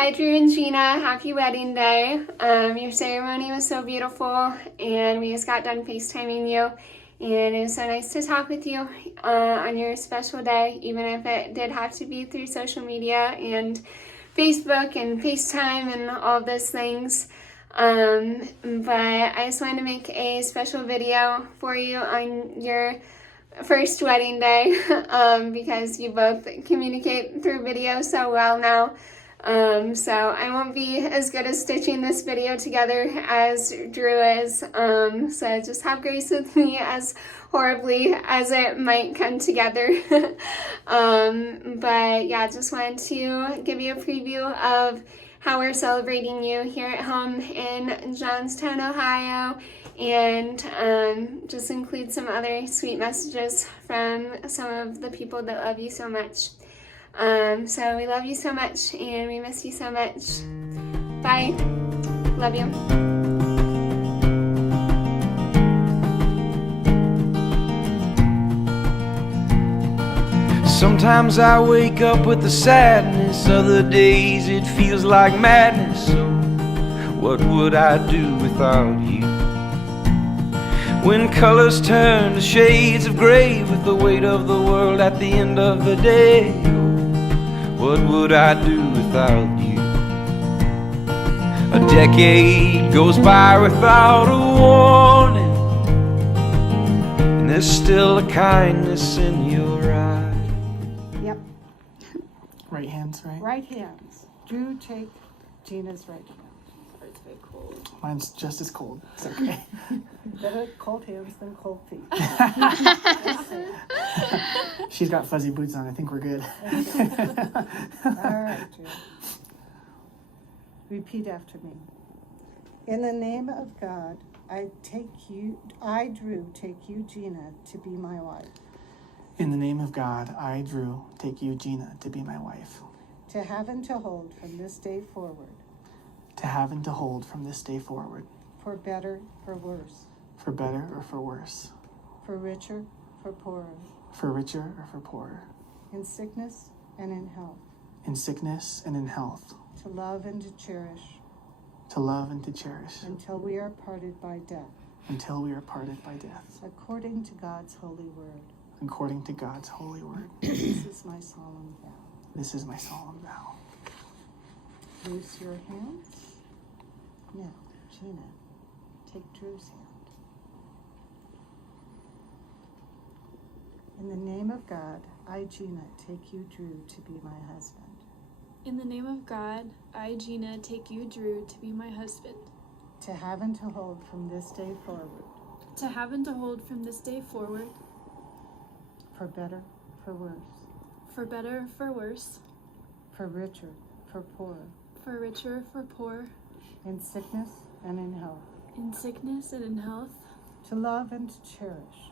Hi, Drew and Gina. Happy wedding day. Your ceremony was so beautiful, and we just got done FaceTiming you, and it was so nice to talk with you on your special day, even if it did have to be through social media and Facebook and FaceTime and all those things. But I just wanted to make a special video for you on your first wedding day because you both communicate through video so well now. So I won't be as good as stitching this video together as Drew is. So just have grace with me, as horribly as it might come together. But yeah, just wanted to give you a preview of how we're celebrating you here at home in Johnstown, Ohio, and just include some other sweet messages from some of the people that love you so much. So we love you so much, and we miss you so much. Bye. Love you. Sometimes I wake up with the sadness, other days it feels like madness. So what would I do without you? When colors turn to shades of gray, with the weight of the world at the end of the day, what would I do without you? A decade goes by without a warning, and there's still a kindness in your eyes. Yep, Right hands, right? right hands. Drew, take Gina's right hand. It's very cold. Mine's just as cold. It's okay. Better cold hands than cold feet. She's got fuzzy boots on. I think we're good. All right, Drew. Repeat after me. In the name of God, I, Drew, take you, Gina, to be my wife. In the name of God, I, Drew, take you, Gina, to be my wife. To have and to hold from this day forward. To have and to hold from this day forward. For better, for worse. For better or for worse. For richer, for poorer. For richer or for poorer. In sickness and in health. In sickness and in health. To love and to cherish. To love and to cherish. Until we are parted by death. Until we are parted by death. According to God's holy word. According to God's holy word. This is my solemn vow. This is my solemn vow. Loose your hands. Now, Gina, take Drew's hand. In the name of God, I, Gina, take you, Drew, to be my husband. In the name of God, I, Gina, take you, Drew, to be my husband. To have and to hold from this day forward. To have and to hold from this day forward. For better, for worse. For better, for worse. For richer, for poorer. For richer, for poor. In sickness and in health. In sickness and in health. To love and to cherish.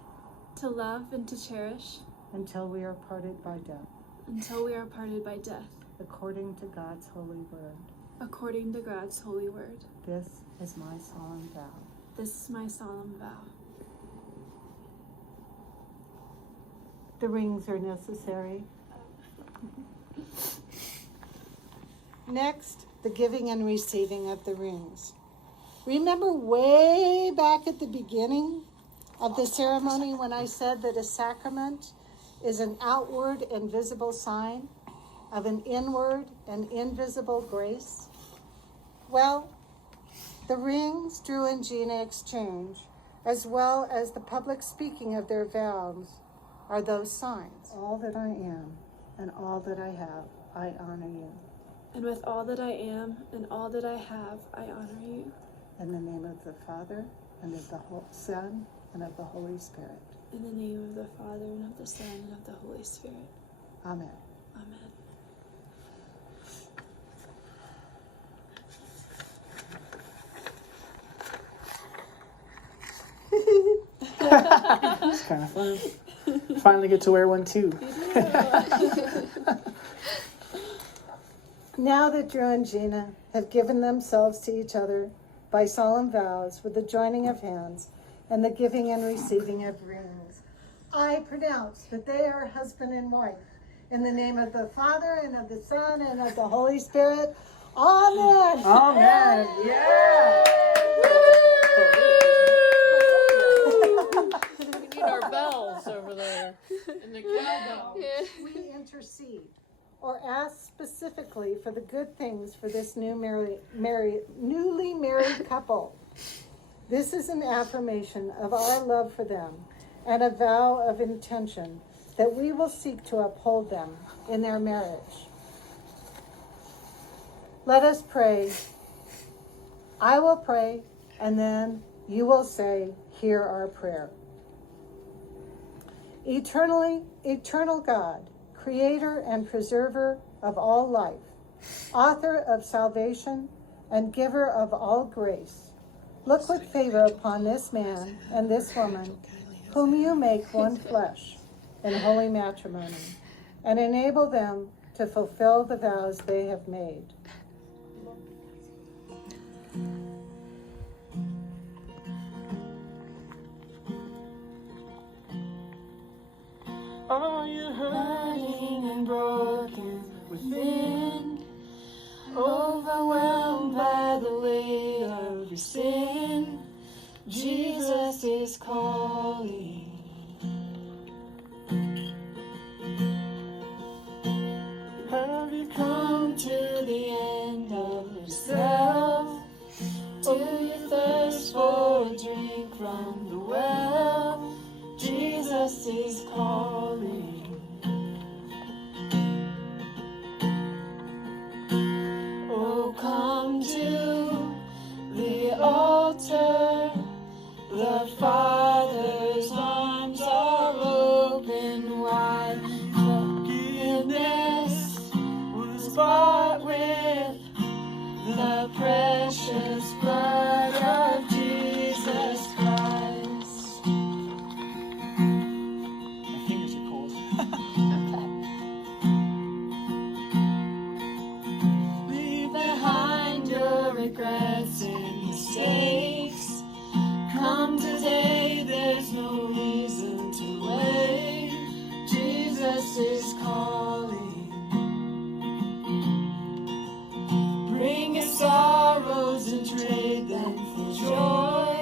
To love and to cherish. Until we are parted by death. Until we are parted by death. According to God's holy word. According to God's holy word. This is my solemn vow. This is my solemn vow. The rings are necessary. Next, the giving and receiving of the rings. Remember way back at the beginning of the ceremony when I said that a sacrament is an outward and visible sign of an inward and invisible grace? Well, the rings Drew and Gina exchange, as well as the public speaking of their vows, are those signs. All that I am and all that I have, I honor you. And with all that I am and all that I have, I honor you. In the name of the Father, and of the Son, and of the Holy Spirit. In the name of the Father, and of the Son, and of the Holy Spirit. Amen. Amen. It's kind of fun. Finally get to wear one too. Now that Drew and Gina have given themselves to each other by solemn vows with the joining of hands and the giving and receiving of rings, I pronounce that they are husband and wife. In the name of the Father, and of the Son, and of the Holy Spirit. Amen. Amen. Yeah. We need our bells over there and the cowbell. We intercede or ask specifically for the good things for this newly married couple. This is an affirmation of our love for them and a vow of intention that we will seek to uphold them in their marriage. Let us pray. I will pray, and then you will say, hear our prayer. Eternal God, creator and preserver of all life, author of salvation and giver of all grace, look with favor upon this man and this woman, whom you make one flesh in holy matrimony, and enable them to fulfill the vows they have made. Are you hurting and broken within? Overwhelmed by the weight of your sin? Jesus is calling. Have you come to the end of yourself? Do you thirst for a drink from the well? Jesus is calling. Oh, come to the altar. The Father's arms are open wide. Forgiveness was bought with the precious blood of Jesus Christ. My fingers are cold. Leave behind your regrets and mistakes. Come today, there's no reason to wait. Jesus is calling. Bring your sorrows and trade them for joy.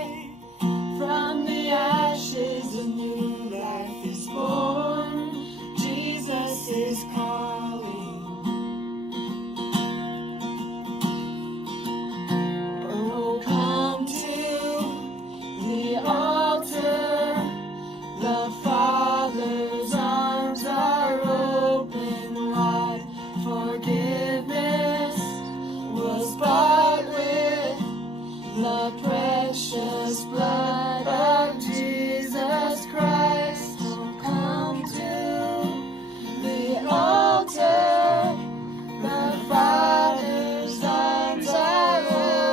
From the ashes a new life is born. Jesus is calling. Oh, come to the altar. The Father's arms are open wide. Forgiveness was bought with the precious blood of Jesus Christ. Oh, come to the altar. The Father's arms are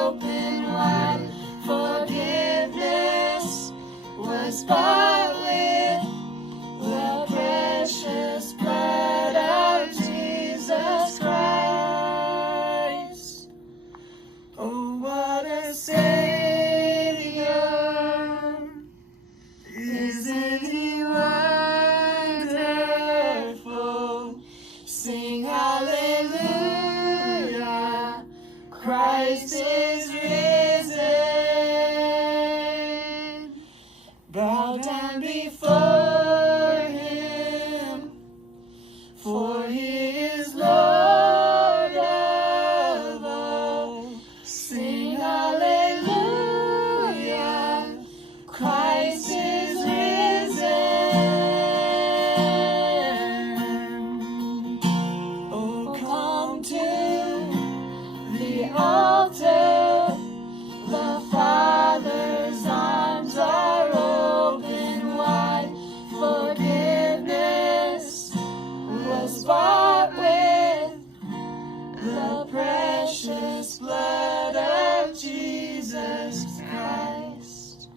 open wide. Forgiveness was bought with the precious blood of Jesus Christ. Oh, what a Savior! Isn't He wonderful? Sing hallelujah! Christ is risen. Bow down before Him, for He is Lord of all. Sing hallelujah, Christ is risen. Oh, come to the altar. The Father's arms are open wide. Forgiveness was bought with the precious blood of Jesus Christ.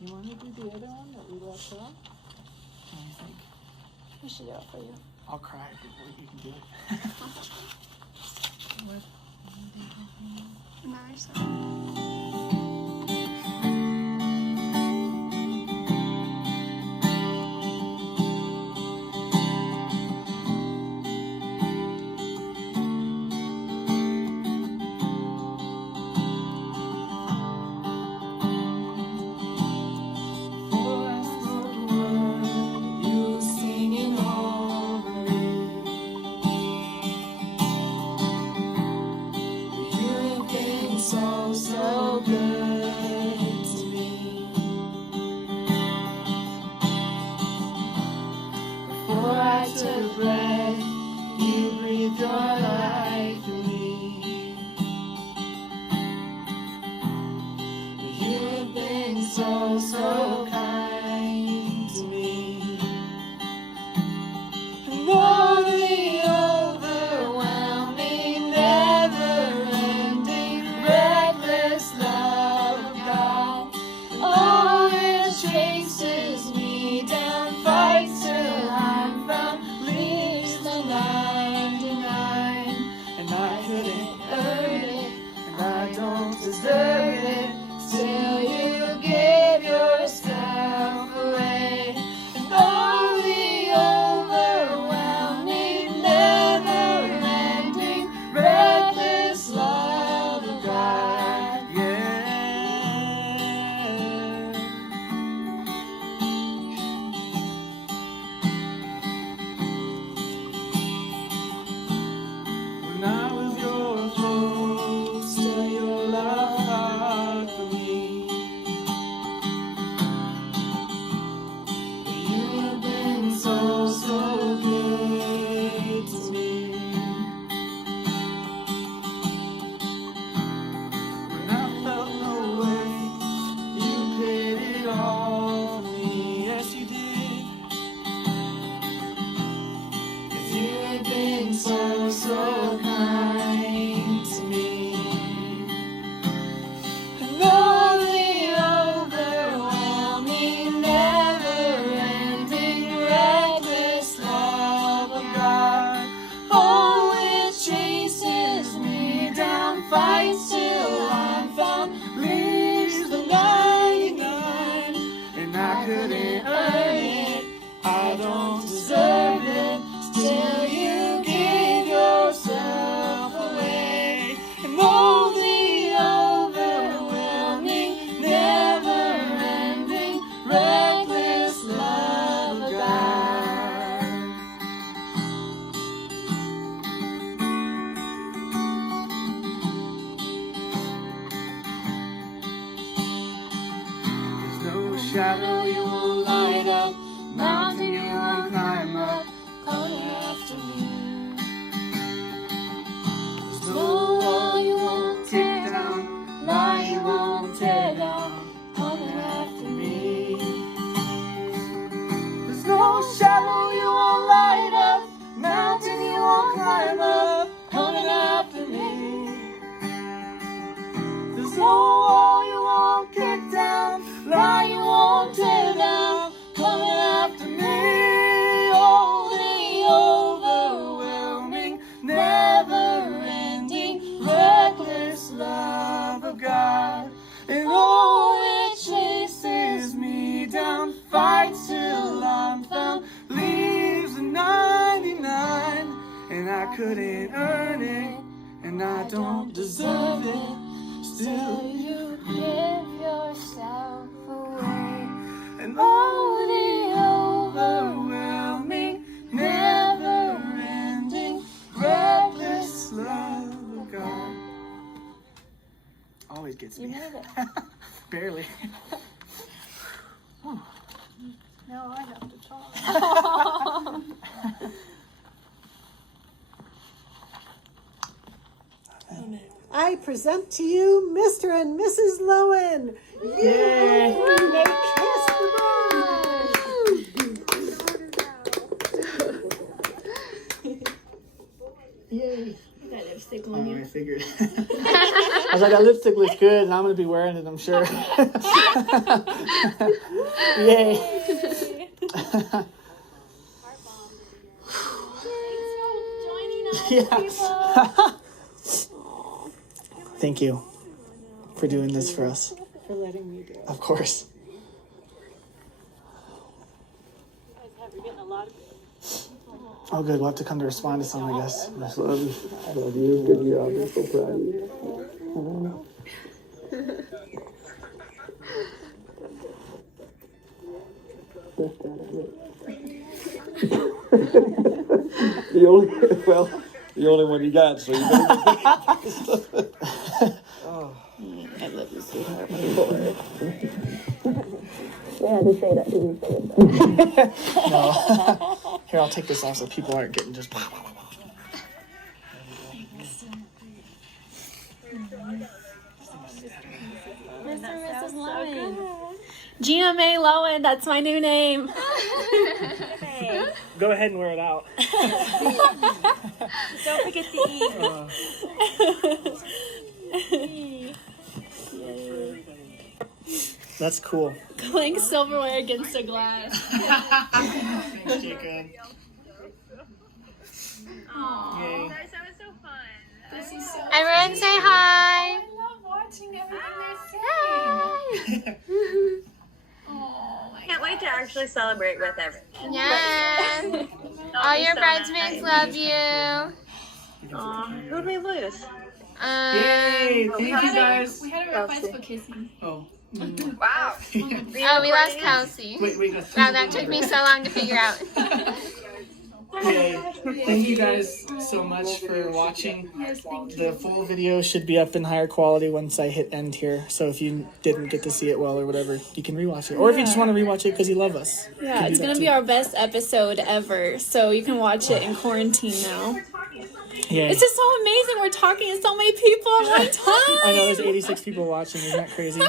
You want to do the other one that we left off? What do you think? We should do it for you. I'll cry, but you can do it. Another song. so, so kind to me. And oh, the overwhelming, never-ending, reckless love of God. Oh, it chases me down, fights till I'm found, leaves the 99, and I couldn't earn it, I don't deserve it, still you give yourself away. And oh, the overwhelming, never-ending, reckless love of God. There's no shadow you won't light up, mountain you won't climb up, coming after me. There's no wall you won't tear down, lie you won't tear down, coming after me. There's no shadow you won't light up, mountain you won't climb up, coming after me. There's no wall you won't kick down, lie you won't tear down, coming after me. Oh, the overwhelming, never-ending, reckless love of God. And oh, it chases me down, fights till I'm found, leaves the 99, and I couldn't earn it, and I don't deserve it, still you Give yourself away. and oh, the overwhelming, never-ending, reckless love of God. Always gets me. Barely. Now I have to talk. I present to you Mr. and Mrs. Lowen. Yay! They kiss the bride. Yay! That lipstick on Oh, you. I figured. I was like, that lipstick looks good, and I'm going to be wearing it, I'm sure. Yay. Yes. Thank you for doing this for us. For letting me do it. Of course. Oh, good. We'll have to come to respond to some, I guess. I love you. Good job. I'm so proud of you. the only one you got, so you better I love you, sweetheart. My boy. No. Here, I'll take this off so people aren't getting just... Mr. and Mrs. Lowen. Gina May Lowen, that's my new name. Go ahead and wear it out. Don't forget the E. That's cool. Going silverware against a glass. Thanks, Jacob. Yay. That was so fun. Everyone say hi. I love watching everything they say. Can't wait to actually celebrate with everyone. Yeah. All your bridesmaids love you. Who'd we lose? Yay! Thank you, guys. We had a request for kissing. Oh. Wow. Oh, we lost Kelsey. Wait. Wow, that took me so long to figure out. Okay. Thank you guys so much for watching. The full video should be up in higher quality once I hit end here. So if you didn't get to see it well or whatever, you can rewatch it. Or if you just want to rewatch it because you love us. Yeah, it's going to be our best episode ever. So you can watch it in quarantine now. Yeah. It's just so amazing. We're talking to so many people at one time. I know there's 86 people watching. Isn't that crazy?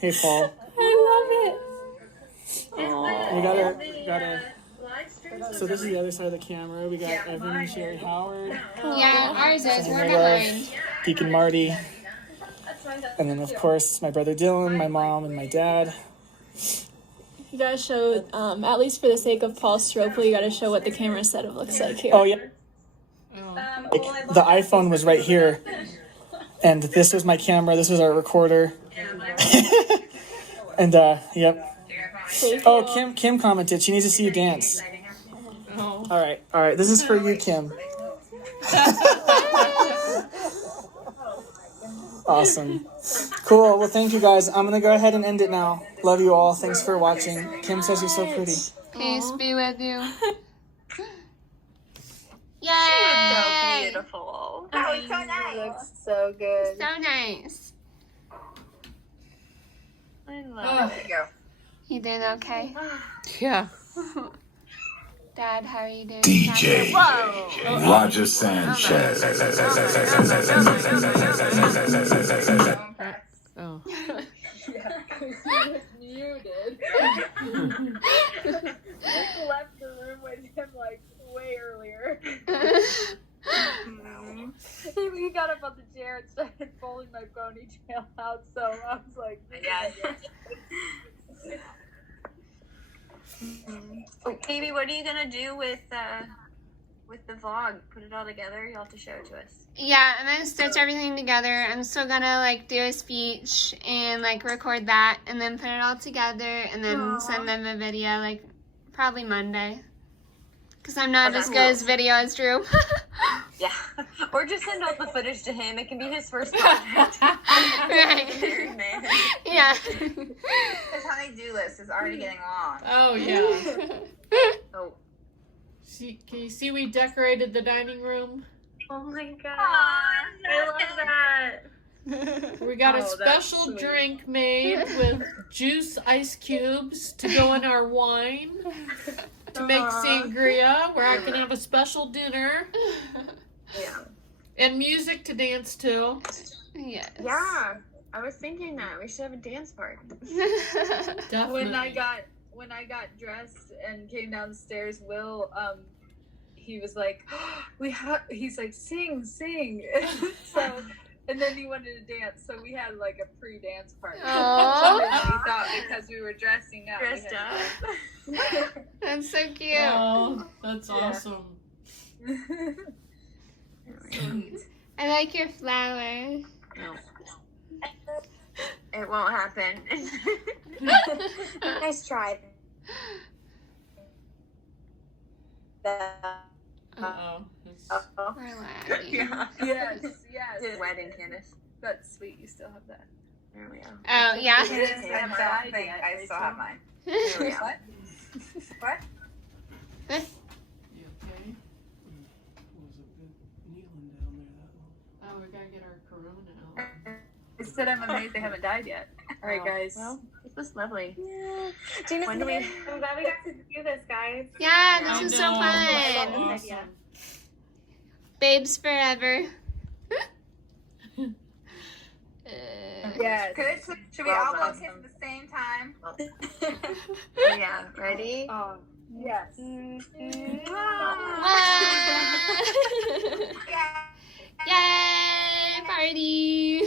Hey, Paul. I love it. We got our So this is the other side of the camera. We got Evan and Sherry Howard, Yeah, ours is. We're my behind. love, Deacon Marty, and then of course my brother Dylan, my mom, and my dad. You gotta show, at least for the sake of Paul's Stropel, you gotta show what the camera setup looks like here. Oh yeah. Like, the iPhone was right here, and this was my camera. This was our recorder. And yep. Oh, Kim commented. She needs to see you dance. Oh. All right. This is for you, Kim. Awesome. Cool. Well, thank you guys. I'm gonna go ahead and end it now. Love you all. Thanks for watching. Kim says you're so pretty. Peace be with you. So Yay! beautiful. That was so nice. Looks so good. So nice. I love it. Go. You doing okay? Yeah. Dad, how are you doing? DJ Roger Sanchez. Oh. You did. Nick left the room with him like way earlier. He got up on the chair and started pulling my ponytail out, so I was like, Yeah. Oh, baby, what are you gonna do with the vlog? Put it all together. You'll have to show it to us. Yeah, I'm gonna stitch everything together. I'm still gonna like do a speech and like record that and then put it all together and then send them a video like probably Monday. Cause I'm not as good as video as Drew. Yeah. Or just send all the footage to him. It can be his first project. Right. Married man. Yeah. his honey-do list is already getting long. Oh yeah. Oh. See, can you see we decorated the dining room? Oh my god. I love that. We got a Oh, that's special sweet. drink made with juice ice cubes to go in our wine. To make sangria, where I can have a special dinner. Yeah. And music to dance to. Yes. Yeah. I was thinking that we should have a dance party. Definitely. When I got dressed and came down the stairs, Will, he was like, he's like, sing. So, and then he wanted to dance, so we had like a pre-dance party. Aw. And he thought because we were dressing up. Dressed up. That's so cute. Oh, that's awesome. I like your flower. No. It won't happen. Nice try. Uh-oh. We're lagging. Yeah. Yes. His wedding, Candace. That's sweet. You still have that. There we go. Oh, yeah. I still have mine. There we go. What? You okay? Was a bit kneeling down there that long. Oh, we gotta get our corona out. They said I'm amazed they haven't died yet. All right, guys. Well, this was lovely. Gina, When do we? I'm glad we got to do this, guys. Yeah, this I was so know. fun. Awesome. Babes forever. Yes. Should we all go kiss at the same time? Yeah. Ready? Yes. Yay, party.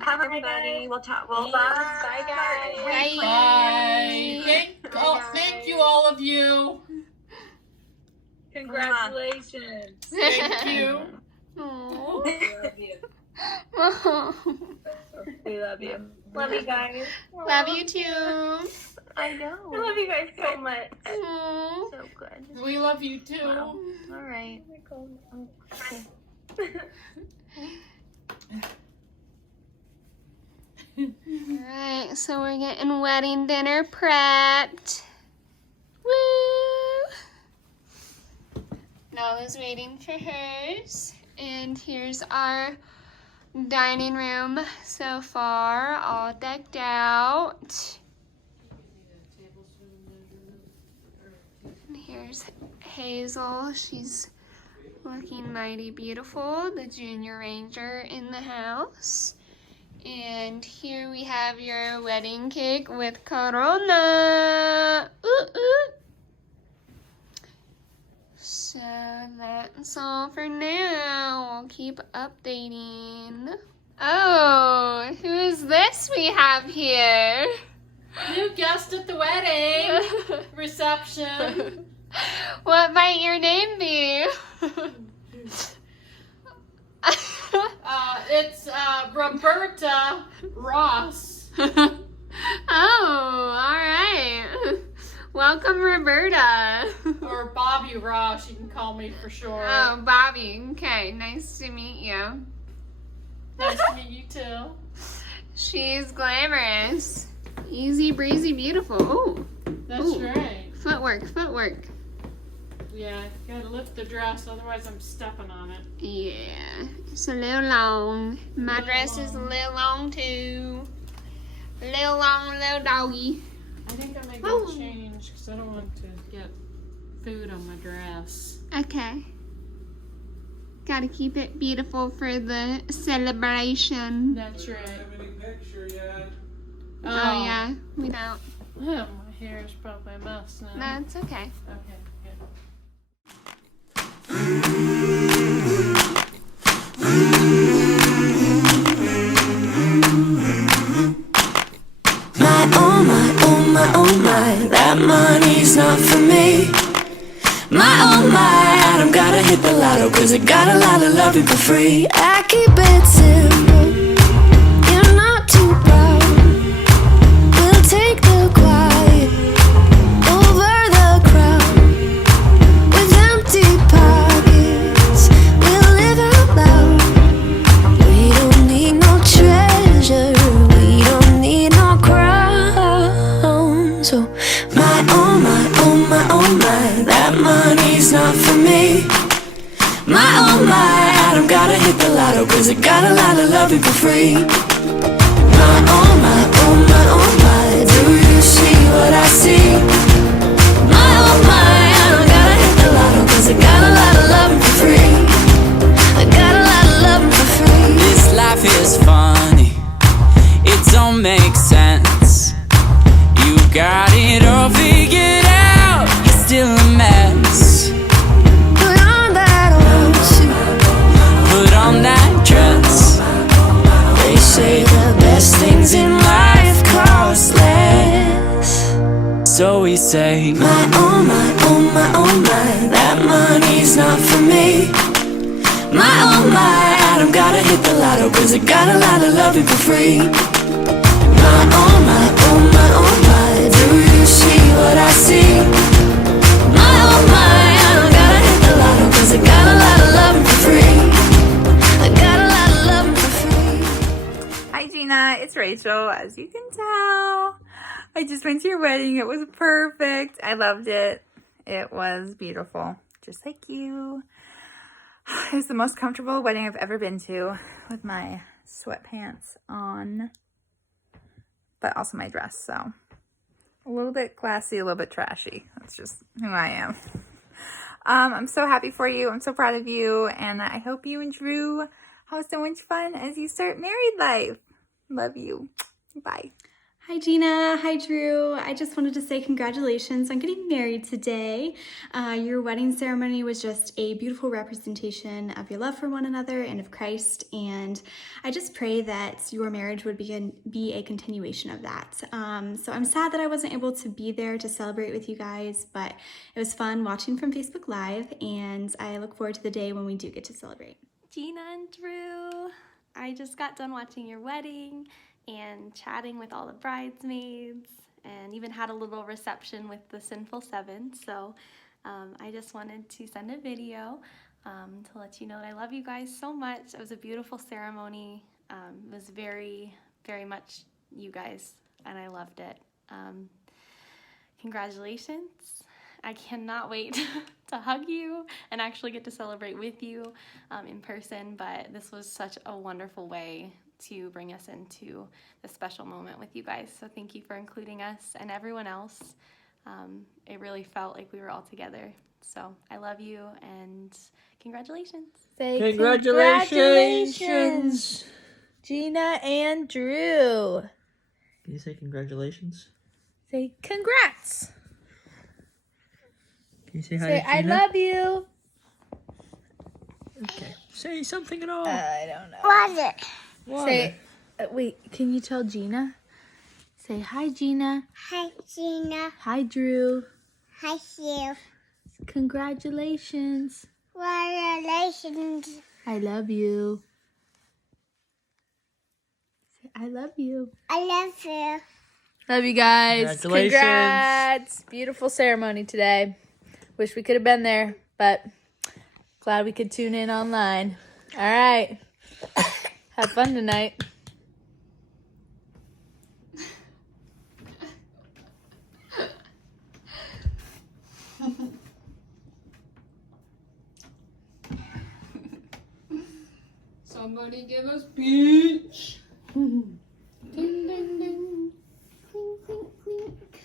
Have everybody. We'll talk. We'll Bye, guys. Bye. Bye. Thank you, all of you. Congratulations. Thank you. Aw. We love you. Love you guys. Love you too. I know. I love you guys so much. Aw. So good. We love you too. Wow. All right. Alright, so we're getting wedding dinner prepped. Woo! Nala's waiting for hers. And here's our dining room so far, all decked out. And here's Hazel. She's looking mighty beautiful, the junior ranger in the house. And here we have your wedding cake with Corona. Ooh, ooh. So that's all for now. We'll keep updating. Oh, who is this we have here? New guest at the wedding reception. What might your name be? It's Roberta Ross. Oh, all right. Welcome, Roberta. Or Bobby Ross, you can call me for short. Oh, Bobby. Okay, nice to meet you. Nice to meet you too. She's glamorous. Easy breezy, beautiful. Ooh. That's Ooh. right. Footwork, footwork. Yeah, gotta lift the dress, otherwise I'm stepping on it. Yeah, it's a little long. My dress is a little long too. A little long, little doggy. I think I may go change because I don't want to get food on my dress. Okay. Gotta keep it beautiful for the celebration. That's right. Have any picture yet? Oh yeah, we don't. Yeah, my hair is probably a mess now. That's okay. Okay, good. My, that money's not for me. My, Adam gotta hit the lotto, cause I got a lot of loving for free. I keep it simple, you're not too proud. We'll take the quiet over the crowd. With empty pockets, we'll live out loud. We don't need no treasure, we don't need no crown. So my, that money's not for me. My, Adam gotta hit the lotto, cause I got a lot of loving for free. My, do you see what I see? My, Adam gotta hit the lotto, cause I got a lot of loving for free. I got a lot of loving for free. This life is funny, it don't make sense. You got it all figured out, you're still a mess. Put on that old suit, Put on that dress. they say the best things in life cost less. So we say, My, that money's not for me. My, Adam gotta hit the lotto, cause I got a lot of loving for free. My, do you see what I see? My, Adam gotta hit the lotto, cause I got a lot of loving for free. I got a lot of loving for free. Hi Gina, it's Rachel. As you can tell, I just went to your wedding. It was perfect. I loved it. It was beautiful, just like you. It was the most comfortable wedding I've ever been to, with my sweatpants on, but also my dress. So a little bit classy, a little bit trashy. That's just who I am. I'm so happy for you. I'm so proud of you. And I hope you and Drew have so much fun as you start married life. Love you. Bye. Hi Gina, hi Drew. I just wanted to say congratulations on getting married today. Your wedding ceremony was just a beautiful representation of your love for one another and of Christ, and I just pray that your marriage would be a continuation of that. So I'm sad that I wasn't able to be there to celebrate with you guys, but it was fun watching from Facebook Live, and I look forward to the day when we do get to celebrate. Gina and Drew, I just got done watching your wedding and chatting with all the bridesmaids, and even had a little reception with the Sinful Seven. So I just wanted to send a video to let you know that I love you guys so much. It was a beautiful ceremony. It was very, very much you guys, and I loved it. Congratulations. I cannot wait to hug you and actually get to celebrate with you in person, but this was such a wonderful way to bring us into this special moment with you guys. So thank you for including us and everyone else. It really felt like we were all together. So I love you and congratulations. Say congratulations. Gina and Drew. Can you say congratulations? Say congrats. Can you say hi Say to I Gina? love you. Okay. Say something at all. I don't know. Water. Say, wait, can you tell Gina? Say hi, Gina. Hi, Gina. Hi, Drew. Hi, Hugh. Congratulations. Congratulations. I love you. Say, I love you. I love you. Love you guys. Congratulations. Congrats. Beautiful ceremony today. Wish we could have been there, but glad we could tune in online. All right. Have fun tonight. Somebody give us peach. Ding, ding, ding. Clink, clink, clink.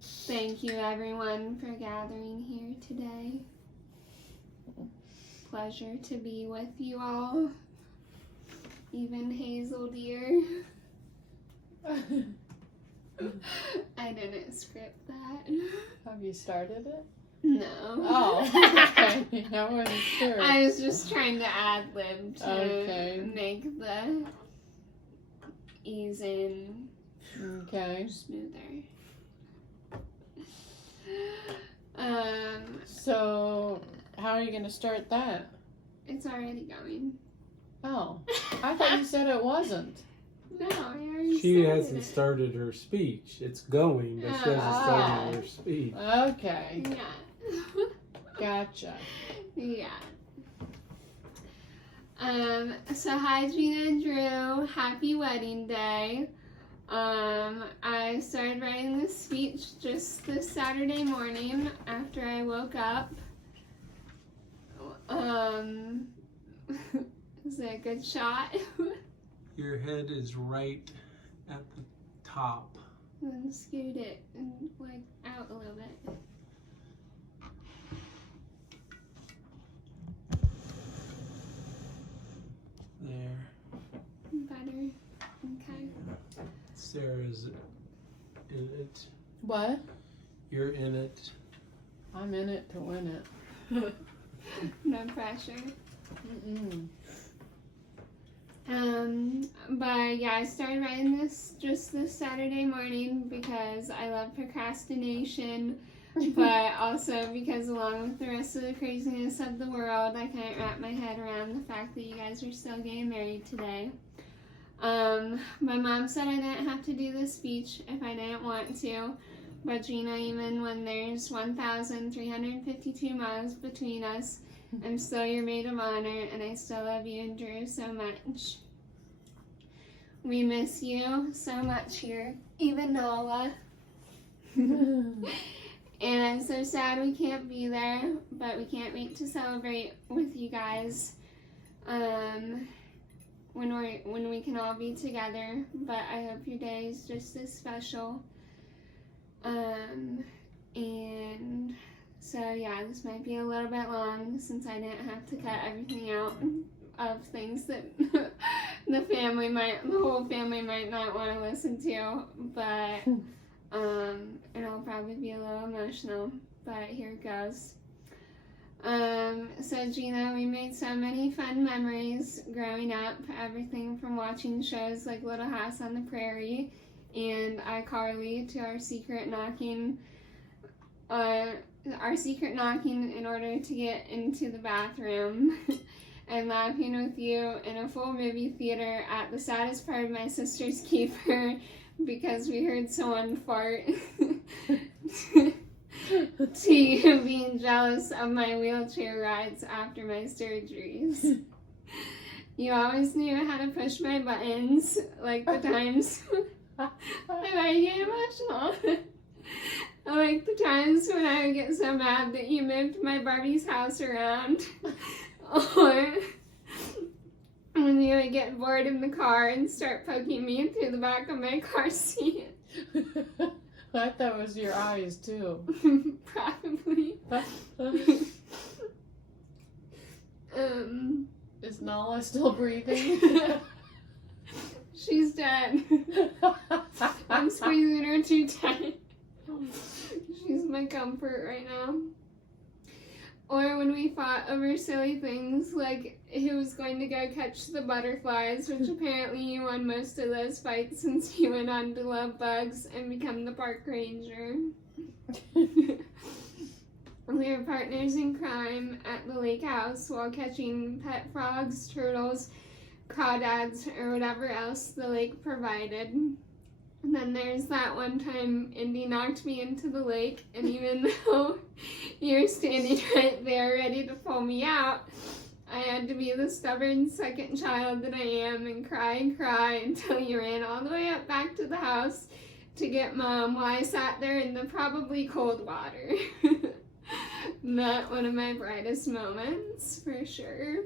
Thank you, everyone, for gathering here today. Pleasure to be with you all. Even Hazel, dear. I didn't script that. Have you started it? No. Oh, okay. I wasn't sure. I was just trying to ad-lib to make the ease in smoother. So, how are you going to start that? It's already going. Oh, I thought you said it wasn't. No, I already She started hasn't it. started her speech. It's going, but she hasn't started her speech. Okay. Yeah. Gotcha. Yeah. So hi Drina and Drew. Happy wedding day. I started writing this speech just this Saturday morning after I woke up. Is it a good shot? Your head is right at the top. Then scoot it and like out a little bit. There. Better. Okay. Sarah's in it. What? You're in it. I'm in it to win it. No pressure. Mm-mm. But yeah, I started writing this just this Saturday morning because I love procrastination, but also because along with the rest of the craziness of the world, I can't wrap my head around the fact that you guys are still getting married today. My mom said I didn't have to do this speech if I didn't want to, but Gina, even when there's 1,352 miles between us, I'm still your maid of honor, and I still love you and Drew so much. We miss you so much here, even Nala. And I'm so sad we can't be there, but we can't wait to celebrate with you guys when we can all be together. But I hope your day is just as special. And so yeah, this might be a little bit long since I didn't have to cut everything out of things that the whole family might not want to listen to, but and I'll probably be a little emotional, but here it goes. So Gina, we made so many fun memories growing up, everything from watching shows like Little House on the Prairie and iCarly to our secret knocking in order to get into the bathroom and laughing with you in a full movie theater at the saddest part of my sister's keeper because we heard someone fart to you being jealous of my wheelchair rides after my surgeries. You always knew how to push my buttons, like the times I get emotional. Like the times when I would get so mad that you moved my Barbie's house around, or when you would get bored in the car and start poking me through the back of my car seat. I thought that was your eyes too. Probably. Is Nala still breathing? She's dead. I'm squeezing her too tight. She's my comfort right now. Or when we fought over silly things like who was going to go catch the butterflies, which apparently you won most of those fights since you went on to love bugs and become the park ranger. We were partners in crime at the lake house while catching pet frogs, turtles, crawdads, or whatever else the lake provided. And then there's that one time Indy knocked me into the lake, and even though you were standing right there ready to pull me out, I had to be the stubborn second child that I am and cry until you ran all the way up back to the house to get Mom while I sat there in the probably cold water. Not one of my brightest moments, for sure.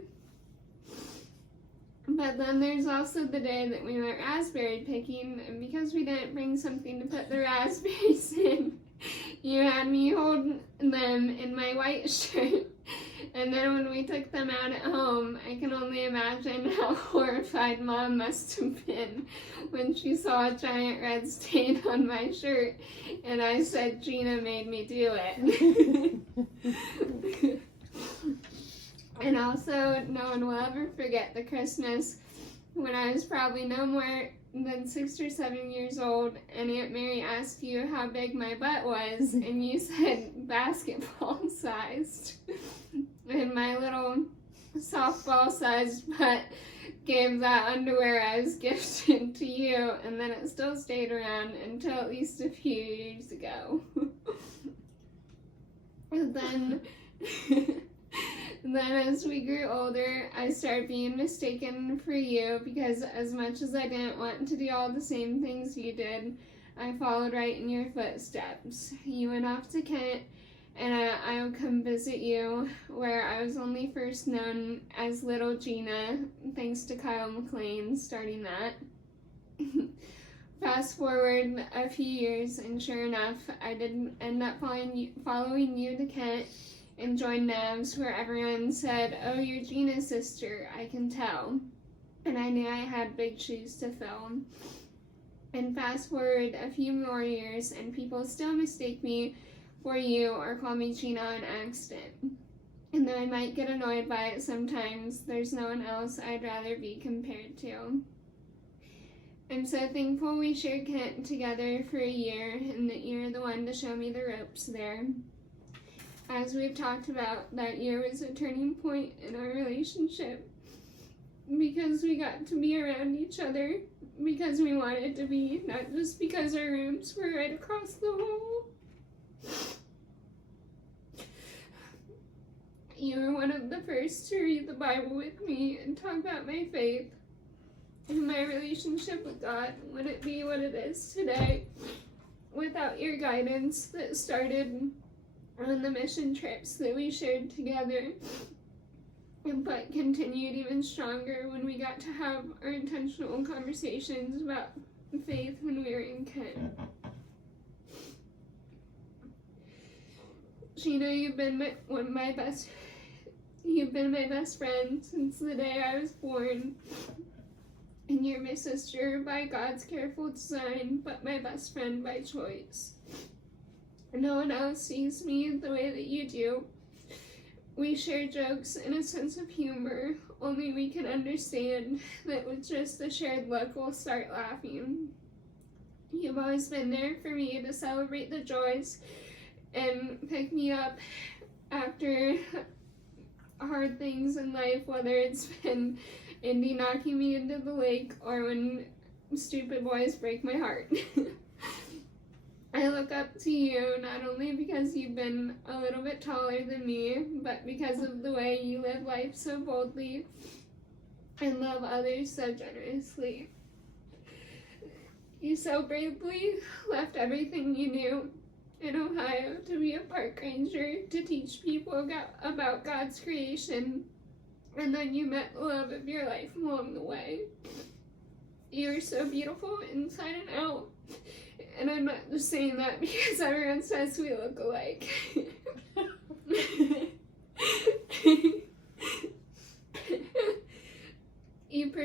But then there's also the day that we went raspberry picking, and because we didn't bring something to put the raspberries in, you had me hold them in my white shirt. And then when we took them out at home, I can only imagine how horrified Mom must have been when she saw a giant red stain on my shirt, and I said Gina made me do it. And also, no one will ever forget the Christmas when I was probably no more than 6 or 7 years old, and Aunt Mary asked you how big my butt was, and you said basketball sized. And my little softball sized butt gave that underwear I was gifted to you, and then it still stayed around until at least a few years ago. And then as we grew older, I started being mistaken for you because as much as I didn't want to do all the same things you did, I followed right in your footsteps. You went off to Kent, and I would come visit you, where I was only first known as Little Gina, thanks to Kyle McLean starting that. Fast forward a few years, and sure enough, I did end up following you to Kent and joined Navs, where everyone said, "Oh, you're Gina's sister, I can tell." And I knew I had big shoes to fill. And fast forward a few more years, and people still mistake me for you or call me Gina on accident. And though I might get annoyed by it sometimes, there's no one else I'd rather be compared to. I'm so thankful we shared Kent together for a year and that you're the one to show me the ropes there. As we've talked about, that year was a turning point in our relationship because we got to be around each other because we wanted to be, not just because our rooms were right across the hall. You were one of the first to read the Bible with me and talk about my faith and my relationship with God. Wouldn't be what it is today without your guidance that started on the mission trips that we shared together, but continued even stronger when we got to have our intentional conversations about faith when we were in Kent. Gina, you've been my best friend since the day I was born, and you're my sister by God's careful design, but my best friend by choice. No one else sees me the way that you do. We share jokes and a sense of humor. Only we can understand that with just a shared look, we'll start laughing. You've always been there for me to celebrate the joys and pick me up after hard things in life, whether it's been Indy knocking me into the lake or when stupid boys break my heart. I look up to you not only because you've been a little bit taller than me, but because of the way you live life so boldly and love others so generously. You so bravely left everything you knew in Ohio to be a park ranger to teach people about God's creation, and then you met the love of your life along the way. You are so beautiful inside and out. And I'm not just saying that because everyone says we look alike.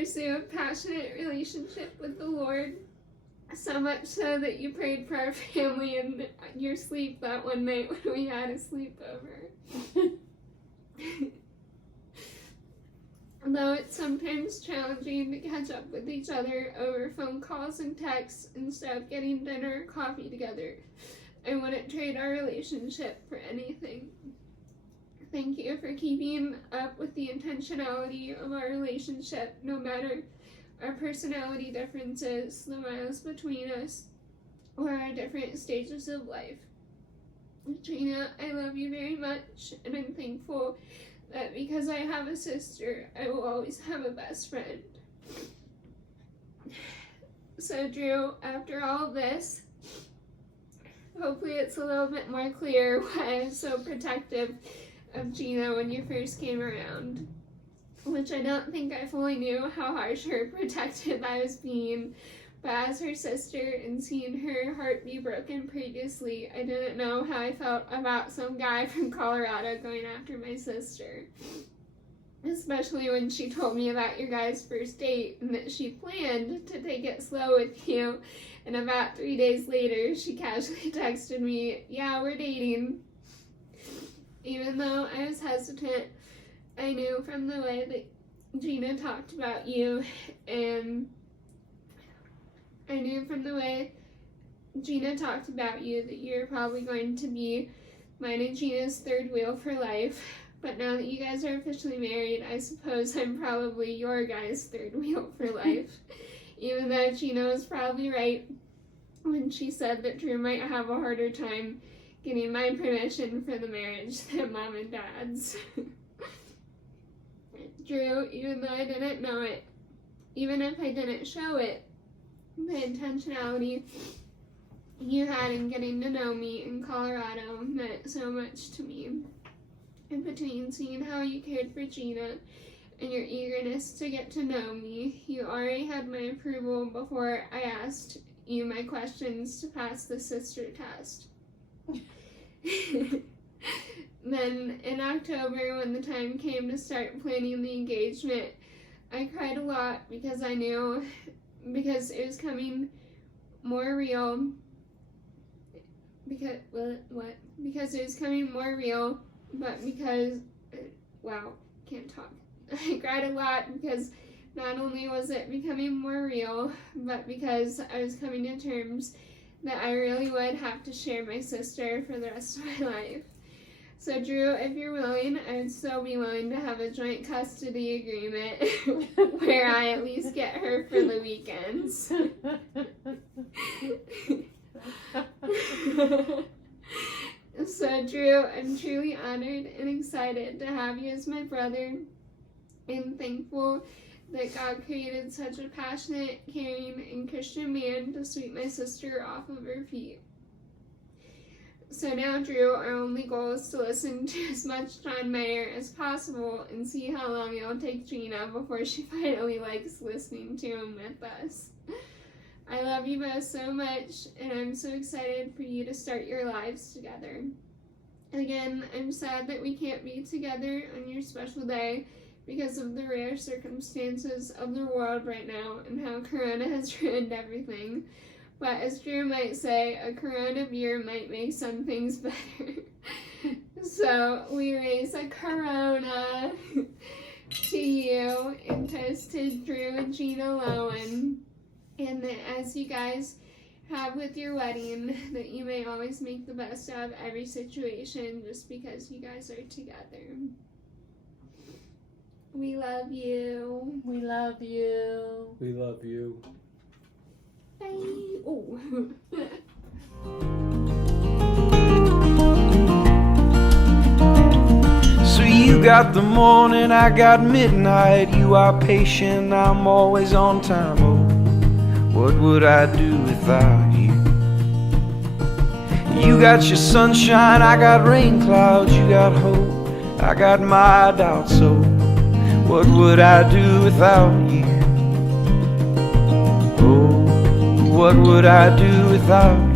pursue a passionate relationship with the Lord, so much so that you prayed for our family in your sleep that one night when we had a sleepover. Though it's sometimes challenging to catch up with each other over phone calls and texts instead of getting dinner or coffee together, I wouldn't trade our relationship for anything. Thank you for keeping up with the intentionality of our relationship, no matter our personality differences, the miles between us, or our different stages of life. Drina, I love you very much, and I'm thankful that because I have a sister, I will always have a best friend. So Drew, after all of this, hopefully it's a little bit more clear why I was so protective of Gina when you first came around, which I don't think I fully knew how harsh or protective I was being, but as her sister and seeing her heart be broken previously, I didn't know how I felt about some guy from Colorado going after my sister. Especially when she told me about your guys' first date and that she planned to take it slow with you, and about 3 days later she casually texted me, "Yeah, we're dating." Even though I was hesitant, I knew from the way that Gina talked about you, and I knew from the way Gina talked about you that you're probably going to be mine and Gina's third wheel for life. But now that you guys are officially married, I suppose I'm probably your guy's third wheel for life. Even though Gina was probably right when she said that Drew might have a harder time getting my permission for the marriage than Mom and Dad's. Drew, even though I didn't know it, even if I didn't show it, the intentionality you had in getting to know me in Colorado meant so much to me. In between seeing how you cared for Gina and your eagerness to get to know me, you already had my approval before I asked you my questions to pass the sister test. Then in October, when the time came to start planning the engagement, I cried a lot because I knew, because it was coming more real, because it was coming more real, but because, wow, can't talk. I cried a lot because not only was it becoming more real, but because I was coming to terms that I really would have to share my sister for the rest of my life. So Drew, if you're willing, I would still be willing to have a joint custody agreement where I at least get her for the weekends. So Drew, I'm truly honored and excited to have you as my brother, and thankful that God created such a passionate, caring, and Christian man to sweep my sister off of her feet. So now, Drew, our only goal is to listen to as much John Mayer as possible and see how long it'll take Gina before she finally likes listening to him with us. I love you both so much, and I'm so excited for you to start your lives together. Again, I'm sad that we can't be together on your special day because of the rare circumstances of the world right now and how Corona has ruined everything. But as Drew might say, a Corona beer might make some things better. So we raise a Corona to you and toast to Drew and Gina Lowen. And that as you guys have with your wedding, that you may always make the best out of every situation just because you guys are together. We love you. We love you. We love you. Bye. Oh. So you got the morning, I got midnight. You are patient, I'm always on time. Oh, what would I do without you? You got your sunshine, I got rain clouds. You got hope, I got my doubts. So what would I do without you? Oh, what would I do without you?